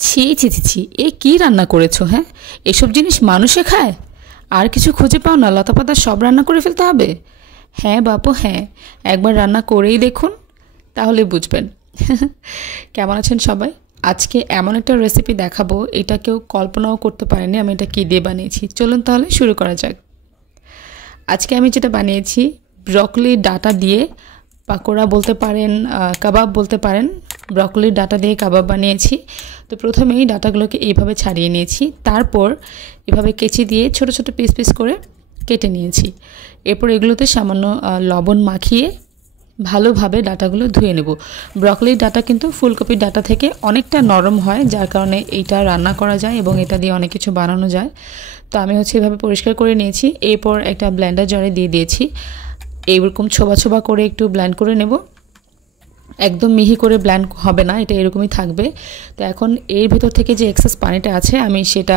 ছি ছি ছি ছি, এ কি রান্না করেছো? হ্যাঁ, এসব জিনিস মানুষে খায়? আর কিছু খুঁজে পাও না? লতাপাতা সব রান্না করে ফেলতে হবে? হ্যাঁ বাপু, হ্যাঁ, একবার রান্না করেই দেখুন, তাহলে বুঝবেন। কেমন আছেন সবাই? আজকে এমন একটা রেসিপি দেখাবো, এটা কেউ কল্পনাও করতে পারেনি আমি এটা কী দিয়ে বানিয়েছি। চলুন তাহলে শুরু করা যাক। আজকে আমি যেটা বানিয়েছি, ব্রকলি ডাঁটা দিয়ে পাকোড়া বলতে পারেন, কাবাব বলতে পারেন। ব্রকলির ডাঁটা দিয়ে কাবাব বানিয়েছি। তো প্রথমেই ডাঁটাগুলোকে এইভাবে ছাড়িয়ে নিয়েছি, তারপর এভাবে কেচি দিয়ে ছোট ছোট পিস পিস করে কেটে নিয়েছি। এরপর এগুলোতে সামান্য লবণ মাখিয়ে ভালোভাবে ডাঁটাগুলো ধুয়ে নেব। ব্রকলির ডাঁটা কিন্তু ফুলকপির ডাঁটা থেকে অনেকটা নরম হয়, যার কারণে এইটা রান্না করা যায় এবং এটা দিয়ে অনেক কিছু বানানো যায়। তো আমি এভাবে পরিষ্কার করে নিয়েছি। এরপর একটা ব্লেন্ডার জারে দিয়ে দিয়েছি। এইরকম ছোবা ছোবা করে একটু ব্লেন্ড করে নেব। একদম মিহি করে ব্লেন্ড হবে না, এটা এরকমই থাকবে। তো এখন এর ভেতর থেকে যে এক্সেস পানিটা আছে আমি সেটা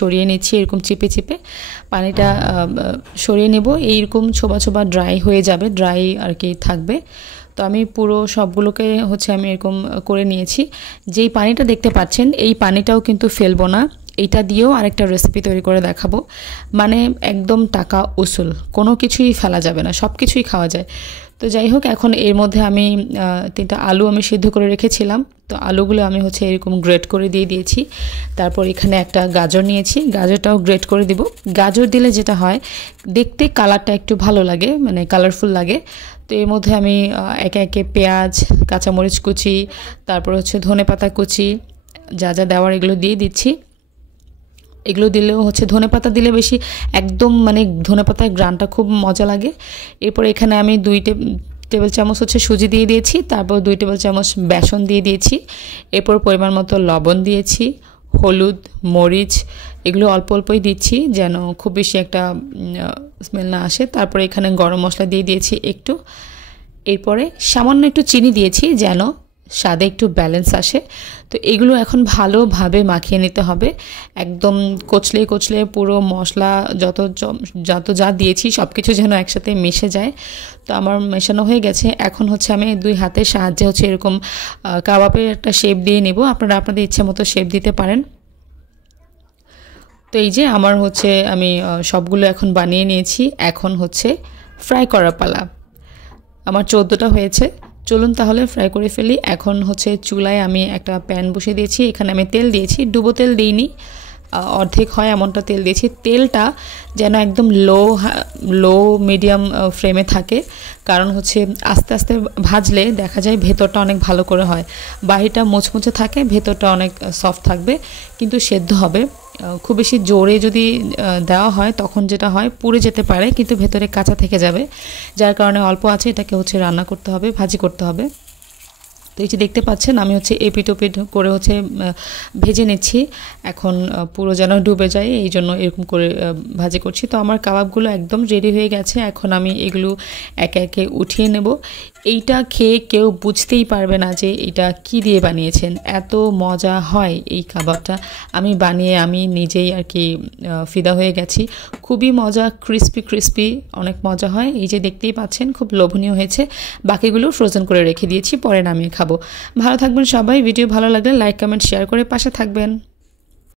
সরিয়ে নিচ্ছি। এরকম চিপে চিপে পানিটা সরিয়ে নেব। এইরকম ছোবা ছোবা ড্রাই হয়ে যাবে, ড্রাই আর কি থাকবে। তো আমি পুরো সবগুলোকে আমি এরকম করে নিয়েছি। যেই পানিটা দেখতে পাচ্ছেন এই পানিটাও কিন্তু ফেলবো না। এইটা দিয়েও আরেকটা রেসিপি তৈরি করে দেখাবো। মানে একদম টাকা উসুল, কোনো কিছুই ফেলা যাবে না, সব কিছুই খাওয়া যায়। তো যাই হোক, এখন এর মধ্যে আমি 3টা আলু আমি সিদ্ধ করে রেখেছিলাম। তো আলুগুলো আমি এরকম গ্রেট করে দিয়ে দিয়েছি। তারপর এখানে একটা গাজর নিয়েছি, গাজরটাও গ্রেট করে দিব। গাজর দিলে যেটা হয়, দেখতে কালারটা একটু ভালো লাগে, মানে কালারফুল লাগে। তো এর মধ্যে আমি একে একে পেঁয়াজ, কাঁচামরিচ কুচি, তারপর ধনেপাতা কুচি, যা যা দেওয়ার এগুলো দিয়ে দিচ্ছি। এগুলো দিলেও ধনেপাতা দিলে বেশি একদম মানে ধনেপাতার গ্রানটা খুব মজা লাগে। এরপর এখানে আমি 2 টেবিল চামচ সুজি দিয়ে দিয়েছি। তারপর 2 টেবিল চামচ বেসন দিয়ে দিয়েছি। এরপর পরিমাণ মতো লবণ দিয়েছি, হলুদ, মরিচ এগুলো অল্প অল্পই দিচ্ছি যেন খুব বেশি একটা স্মেল না আসে। তারপর এখানে গরম মশলা দিয়ে দিয়েছি একটু। এরপরে সামান্য একটু চিনি দিয়েছি যেন স্বাদে একটু ব্যালেন্স আসে। তো এগুলো এখন ভালোভাবে মাখিয়ে নিতে হবে, একদম কচলে কচলে পুরো মশলা যত যা দিয়েছি সব কিছু যেন একসাথে মিশে যায়। তো আমার মেশানো হয়ে গেছে। এখন আমি 2 হাতের সাহায্যে এরকম কাবাবের একটা শেপ দিয়ে নেব। আপনারা আপনাদের ইচ্ছে মতো শেপ দিতে পারেন। তো এই যে আমার আমি সবগুলো এখন বানিয়ে নিয়েছি। এখন ফ্রাই করার পালা। আমার 14টা হয়েছে। চলুন তাহলে ফ্রাই করে ফেলি। এখন চুলায় আমি একটা প্যান বসিয়ে দিয়েছি। এখানে আমি তেল দিয়েছি, ডুবো তেল দিইনি, অর্ধেক হয় এমনটা তেল দিয়েছি। তেলটা যেন একদম লো মিডিয়াম ফ্লেমে থাকে, কারণ আস্তে আস্তে ভাজলে দেখা যায় ভেতরটা অনেক ভালো করে হয়। বাহিরটা মুচমুচে থাকে, ভেতরটা অনেক সফট থাকবে, কিন্তু সেদ্ধ হবে। খুব বেশি জোরে যদি দেওয়া হয় তখন যেটা হয় পুড়ে যেতে পারে, কিন্তু ভেতরে কাঁচা থেকে যাবে। যার কারণে অল্প আছে এটাকে রান্না করতে হবে, ভাজি করতে হবে। তো এই যে দেখতে পাচ্ছেন আমি এপিট ওপিট করে ভেজে নিচ্ছি। এখন পুরো যেন ডুবে যায়, এই জন্য এরকম করে ভাজি করছি। তো আমার কাবাবগুলো একদম রেডি হয়ে গেছে। এখন আমি এগুলো একে একে উঠিয়ে নেব। এইটা খেয়ে কেউ বুঝতেই পারবে না যে এটা কি দিয়ে বানিয়েছেন, এত মজা হয় এই কাবাবটা। আমি বানিয়ে আমি নিজেই আর কি ফিদা হয়ে গেছি। খুবই মজা, ক্রিস্পি ক্রিস্পি, অনেক মজা হয়। এই যে দেখতেই পাচ্ছেন খুব লোভনীয় হয়েছে। বাকিগুলো ফ্রোজেন করে রেখে দিয়েছি, পরে নামিয়ে খাবো। ভালো থাকবেন সবাই। ভিডিও ভালো লাগলে লাইক কমেন্ট শেয়ার করে পাশে থাকবেন।